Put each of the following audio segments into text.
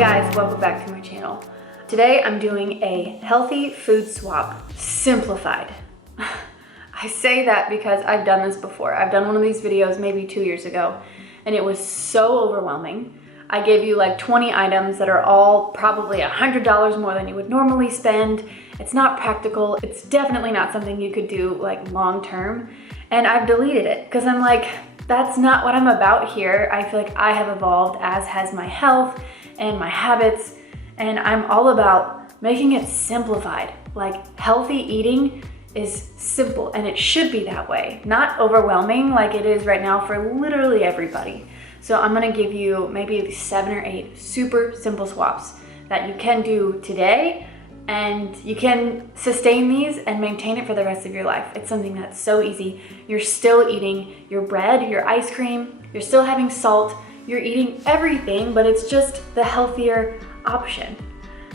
guys, welcome back to my channel. Today I'm doing a healthy food swap, simplified. I say that because I've done this before. I've done one of these videos maybe 2 years ago and it was so overwhelming. I gave you like 20 items that are all probably $100 more than you would normally spend. It's not practical. It's definitely not something you could do like long term. And I've deleted it because I'm like, that's not what I'm about here. I feel like I have evolved, as has my health and my habits, and I'm all about making it simplified. Like, healthy eating is simple, and it should be that way, not overwhelming like it is right now for literally everybody. So I'm gonna give you maybe 7 or 8 super simple swaps that you can do today, and you can sustain these and maintain it for the rest of your life. It's something that's so easy. You're still eating your bread, your ice cream, you're still having salt, you're eating everything, but it's just the healthier option.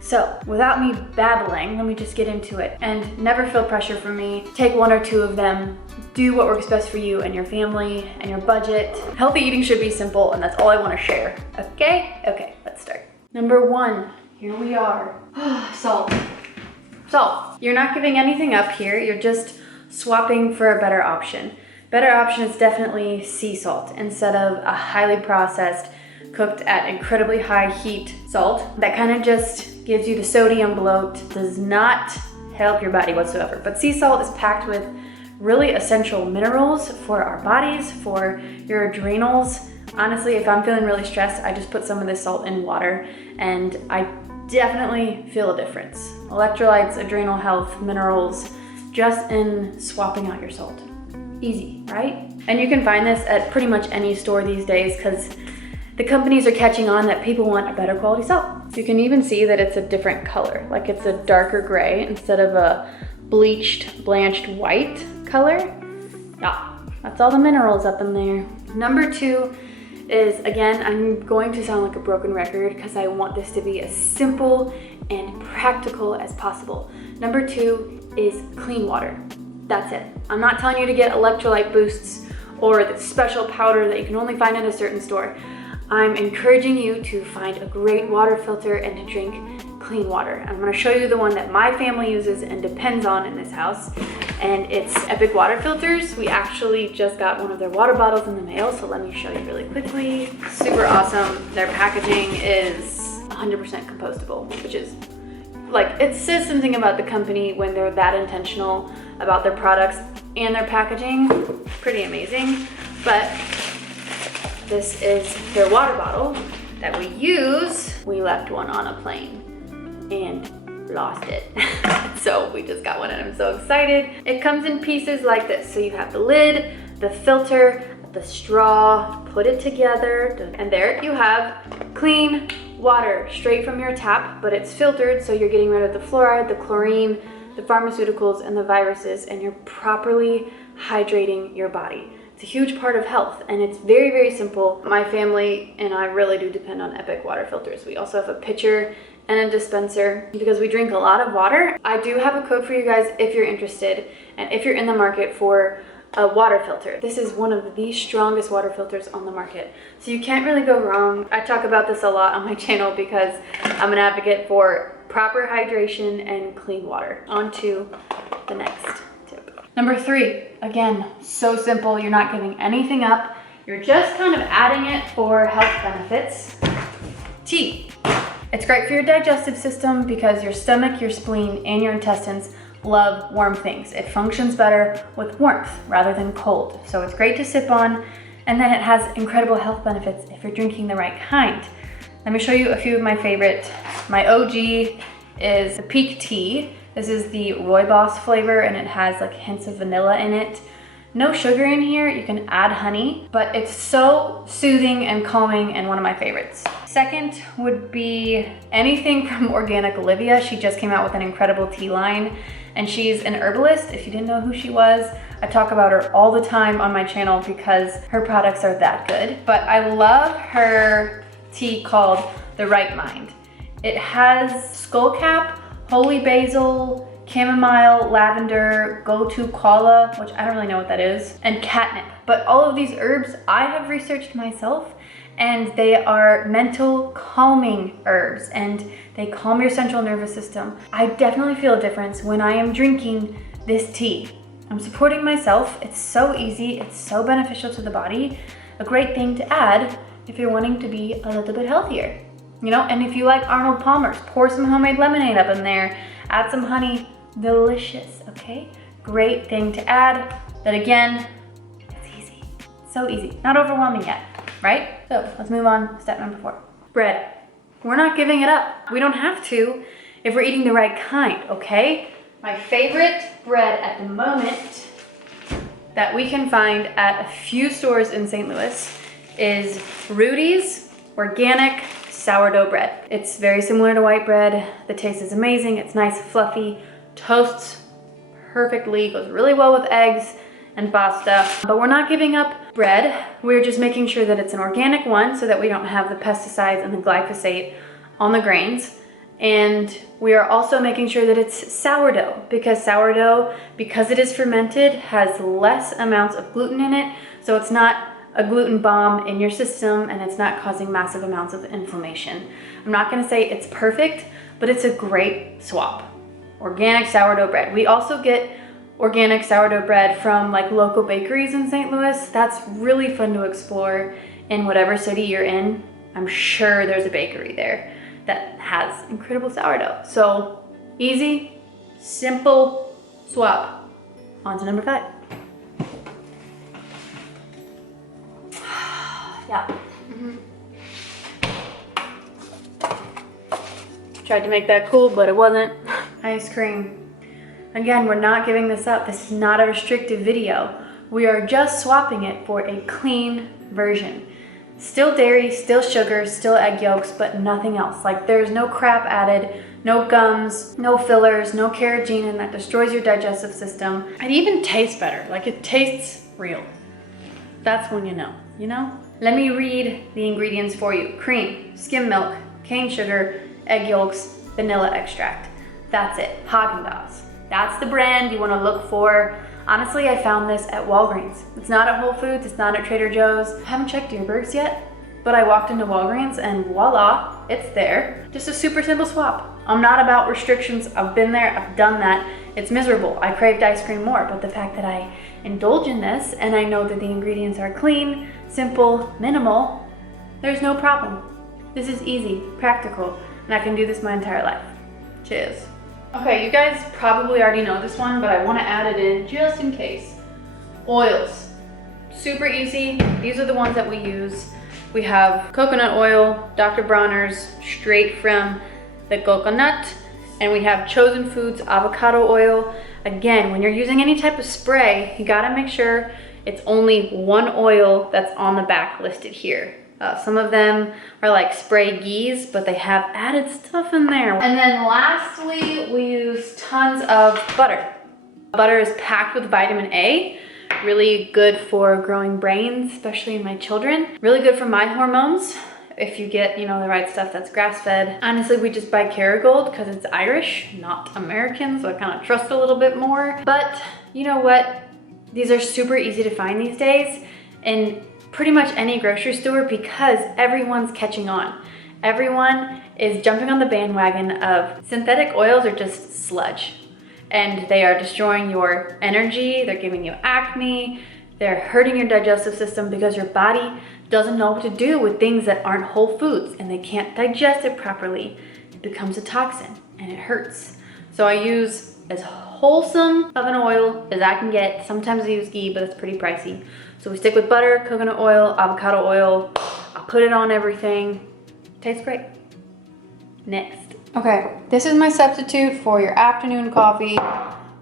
So without me babbling, let me just get into it. And never feel pressure from me. Take 1 or 2 of them. Do what works best for you and your family and your budget. Healthy eating should be simple, and that's all I want to share. Okay? Okay, let's start. Number 1, here we are. Salt. Salt. You're not giving anything up here. You're just swapping for a better option. Better option is definitely sea salt instead of a highly processed, cooked at incredibly high heat salt that kind of just gives you the sodium bloat, does not help your body whatsoever. But sea salt is packed with really essential minerals for our bodies, for your adrenals. Honestly, if I'm feeling really stressed, I just put some of this salt in water and I definitely feel a difference. Electrolytes, adrenal health, minerals, just in swapping out your salt. Easy, right? And you can find this at pretty much any store these days because the companies are catching on that people want a better quality salt. You can even see that it's a different color, like it's a darker gray instead of a bleached, blanched white color. Yeah, that's all the minerals up in there. Number 2 is, again, I'm going to sound like a broken record because I want this to be as simple and practical as possible. Number 2 is clean water. That's it. I'm not telling you to get electrolyte boosts or the special powder that you can only find at a certain store. I'm encouraging you to find a great water filter and to drink clean water. I'm gonna show you the one that my family uses and depends on in this house, and it's Epic water filters. We actually just got one of their water bottles in the mail, so let me show you really quickly. Super awesome. Their packaging is 100% compostable, which is like, it says something about the company when they're that intentional about their products and their packaging. Pretty amazing. But this is their water bottle that we use. We left one on a plane and lost it. So we just got one and I'm so excited. It comes in pieces like this. So you have the lid, the filter, the straw, put it together, and there you have clean water straight from your tap, but it's filtered, so you're getting rid of the fluoride, the chlorine, the pharmaceuticals, and the viruses, and you're properly hydrating your body. It's a huge part of health, and it's very, very simple. My family and I really do depend on Epic water filters. We also have a pitcher and a dispenser because we drink a lot of water. I do have a code for you guys if you're interested, and if you're in the market for a water filter. This is one of the strongest water filters on the market, so you can't really go wrong. I talk about this a lot on my channel because I'm an advocate for proper hydration and clean water. On to the next tip. Number 3, again, so simple. You're not giving anything up. You're just kind of adding it for health benefits. Tea. It's great for your digestive system because your stomach, your spleen, and your intestines love warm things. It functions better with warmth rather than cold. So it's great to sip on, and then it has incredible health benefits if you're drinking the right kind. Let me show you a few of my favorite. My OG is the Peak Tea. This is the Rooibos flavor, and it has like hints of vanilla in it. No sugar in here, you can add honey, but it's so soothing and calming and one of my favorites. Second would be anything from Organic Olivia. She just came out with an incredible tea line, and she's an herbalist. If you didn't know who she was, I talk about her all the time on my channel because her products are that good. But I love her tea called The Right Mind. It has skullcap, holy basil, chamomile, lavender, go-to koala, which I don't really know what that is, and catnip. But all of these herbs I have researched myself, and they are mental calming herbs, and they calm your central nervous system. I definitely feel a difference when I am drinking this tea. I'm supporting myself. It's so easy. It's so beneficial to the body. A great thing to add if you're wanting to be a little bit healthier. You know, and if you like Arnold Palmer's, pour some homemade lemonade up in there, add some honey, delicious, okay? Great thing to add. That again, it's easy, so easy. Not overwhelming yet, right? So let's move on to step number 4. Bread. We're not giving it up. We don't have to if we're eating the right kind, okay? My favorite bread at the moment that we can find at a few stores in St. Louis is Rudy's organic sourdough bread. It's very similar to white bread. The taste is amazing. It's nice, fluffy, toasts perfectly, goes really well with eggs and pasta. But we're not giving up bread. We're just making sure that it's an organic one so that we don't have the pesticides and the glyphosate on the grains. And we are also making sure that it's sourdough, because sourdough, because it is fermented, has less amounts of gluten in it. So it's not a gluten bomb in your system, and it's not causing massive amounts of inflammation. I'm not gonna say it's perfect, but it's a great swap. Organic sourdough bread. We also get organic sourdough bread from like local bakeries in St. Louis. That's really fun to explore in whatever city you're in. I'm sure there's a bakery there that has incredible sourdough. So easy, simple swap. On to number 5. Yeah. Tried to make that cool, but it wasn't. Ice cream. Again, we're not giving this up. This is not a restrictive video. We are just swapping it for a clean version. Still dairy, still sugar, still egg yolks, but nothing else. Like, there's no crap added, no gums, no fillers, no carrageenan that destroys your digestive system. It even tastes better. Like, it tastes real. That's when you know, you know? Let me read the ingredients for you. Cream, skim milk, cane sugar, egg yolks, vanilla extract. That's it. Haagen-Dazs. That's the brand you want to look for. Honestly, I found this at Walgreens. It's not at Whole Foods, it's not at Trader Joe's. I haven't checked Deerberg's yet, but I walked into Walgreens and voila, it's there. Just a super simple swap. I'm not about restrictions. I've been there, I've done that. It's miserable. I craved ice cream more, but the fact that I indulge in this and I know that the ingredients are clean, simple, minimal, there's no problem. This is easy, practical, and I can do this my entire life. Cheers. Okay, you guys probably already know this one, but I want to add it in just in case. Oils. Super easy. These are the ones that we use. We have coconut oil, Dr. Bronner's, straight from the coconut. And we have Chosen Foods avocado oil. Again, when you're using any type of spray, you gotta make sure it's only one oil that's on the back listed here. Some of them are like spray ghees, but they have added stuff in there. And then lastly, we use tons of butter. Butter is packed with vitamin A, really good for growing brains, especially in my children. Really good for my hormones. If you get, you know, the right stuff that's grass-fed. Honestly, we just buy Kerrygold because it's Irish, not American, so I kind of trust a little bit more. But you know what? These are super easy to find these days in pretty much any grocery store because everyone's catching on. Everyone is jumping on the bandwagon of synthetic oils are just sludge. And they are destroying your energy, they're giving you acne, they're hurting your digestive system because your body doesn't know what to do with things that aren't whole foods and they can't digest it properly. It becomes a toxin and it hurts. So I use as wholesome of an oil as I can get. Sometimes I use ghee, but it's pretty pricey. So we stick with butter, coconut oil, avocado oil. I'll put it on everything. Tastes great. Next. Okay, this is my substitute for your afternoon coffee.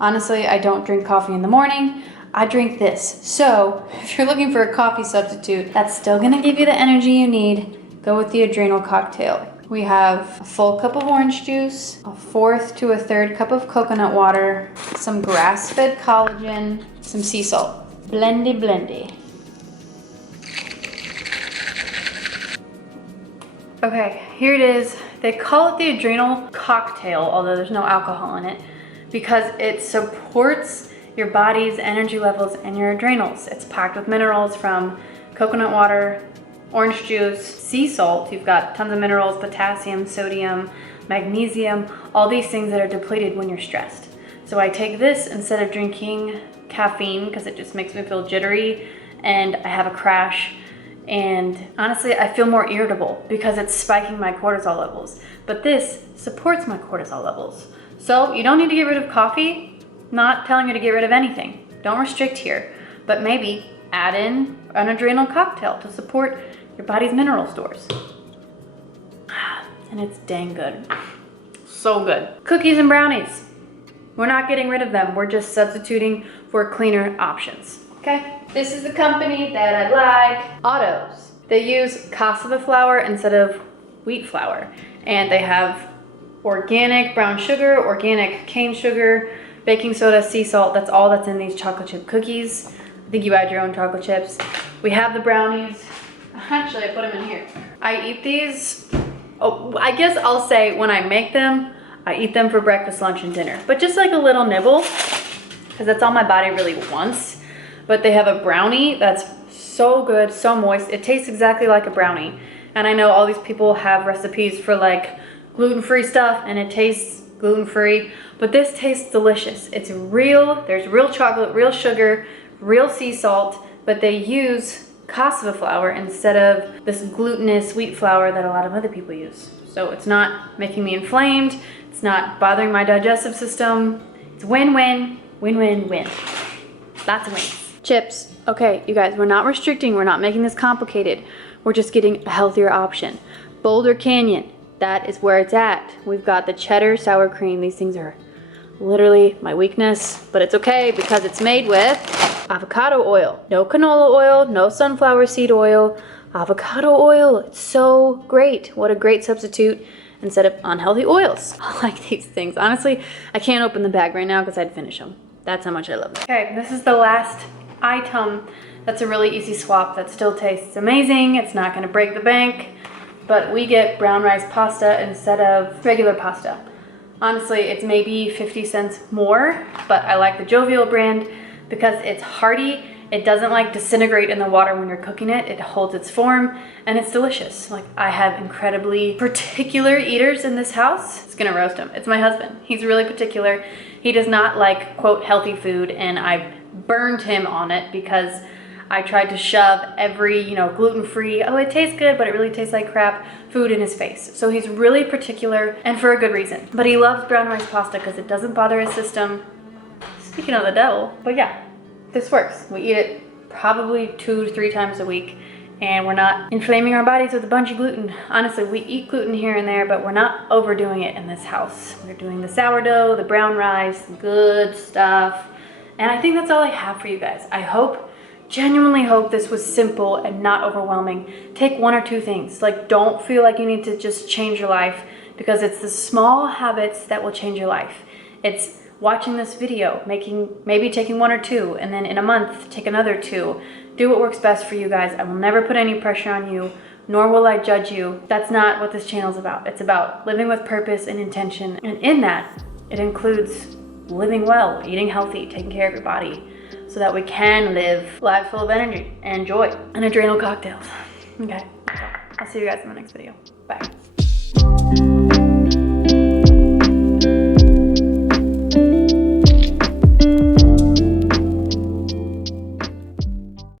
Honestly, I don't drink coffee in the morning. I drink this. So if you're looking for a coffee substitute that's still gonna give you the energy you need, go with the Adrenal cocktail. We have a full cup of orange juice, a 1/4 to a 1/3 cup of coconut water, some grass-fed collagen, some sea salt. Blendy, blendy. Okay, here it is. They call it the Adrenal cocktail, although there's no alcohol in it, because it supports your body's energy levels and your adrenals. It's packed with minerals from coconut water, orange juice, sea salt. You've got tons of minerals, potassium, sodium, magnesium, all these things that are depleted when you're stressed. So I take this instead of drinking caffeine because it just makes me feel jittery and I have a crash. And honestly, I feel more irritable because it's spiking my cortisol levels. But this supports my cortisol levels. So you don't need to get rid of coffee. Not telling you to get rid of anything. Don't restrict here. But maybe add in an adrenal cocktail to support your body's mineral stores. And it's dang good. So good. Cookies and brownies. We're not getting rid of them. We're just substituting for cleaner options. Okay? This is the company that I like. Otto's. They use cassava flour instead of wheat flour. And they have organic brown sugar, organic cane sugar, baking soda, sea salt. That's all that's in these chocolate chip cookies. I think you add your own chocolate chips. We have the brownies. Actually, I put them in here. I eat these, I guess I'll say when I make them, I eat them for breakfast, lunch, and dinner. But just like a little nibble, because that's all my body really wants. But they have a brownie that's so good, so moist. It tastes exactly like a brownie. And I know all these people have recipes for like gluten-free stuff and it tastes gluten-free, but this tastes delicious. It's real, there's real chocolate, real sugar, real sea salt, but they use cassava flour instead of this glutinous wheat flour that a lot of other people use. So it's not making me inflamed, it's not bothering my digestive system. It's win-win, win-win-win. Lots of wins. Chips. Okay, you guys, we're not restricting, we're not making this complicated. We're just getting a healthier option. Boulder Canyon, that is where it's at. We've got the cheddar sour cream. These things are literally my weakness, but it's okay because it's made with avocado oil. No canola oil, no sunflower seed oil, avocado oil. It's so great. What a great substitute instead of unhealthy oils. I like these things. Honestly, I can't open the bag right now because I'd finish them. That's how much I love them. Okay, this is the last item. That's a really easy swap that still tastes amazing. It's not gonna break the bank, but we get brown rice pasta instead of regular pasta. Honestly, it's maybe 50 cents more, but I like the Jovial brand because it's hearty. It doesn't like disintegrate in the water when you're cooking it. It holds its form and it's delicious. Like, I have incredibly particular eaters in this house. It's gonna roast him. It's my husband. He's really particular. He does not like, quote, healthy food, and I burned him on it because I tried to shove every, gluten-free, oh, it tastes good, but it really tastes like crap, food in his face. So he's really particular, and for a good reason. But he loves brown rice pasta because it doesn't bother his system. Speaking of the devil, but yeah, this works. We eat it probably 2 to 3 times a week, and we're not inflaming our bodies with a bunch of gluten. Honestly, we eat gluten here and there, but we're not overdoing it in this house. We're doing the sourdough, the brown rice, the good stuff. And I think that's all I have for you guys. I genuinely hope this was simple and not overwhelming. Take 1 or 2 things. Like, don't feel like you need to just change your life, because it's the small habits that will change your life. It's watching this video, maybe taking 1 or 2, and then in a month, take another 2. Do what works best for you guys. I will never put any pressure on you, nor will I judge you. That's not what this channel is about. It's about living with purpose and intention. And in that, it includes living well, eating healthy, taking care of your body, so that we can live lives full of energy and joy and adrenal cocktails. Okay, I'll see you guys in the next video. Bye.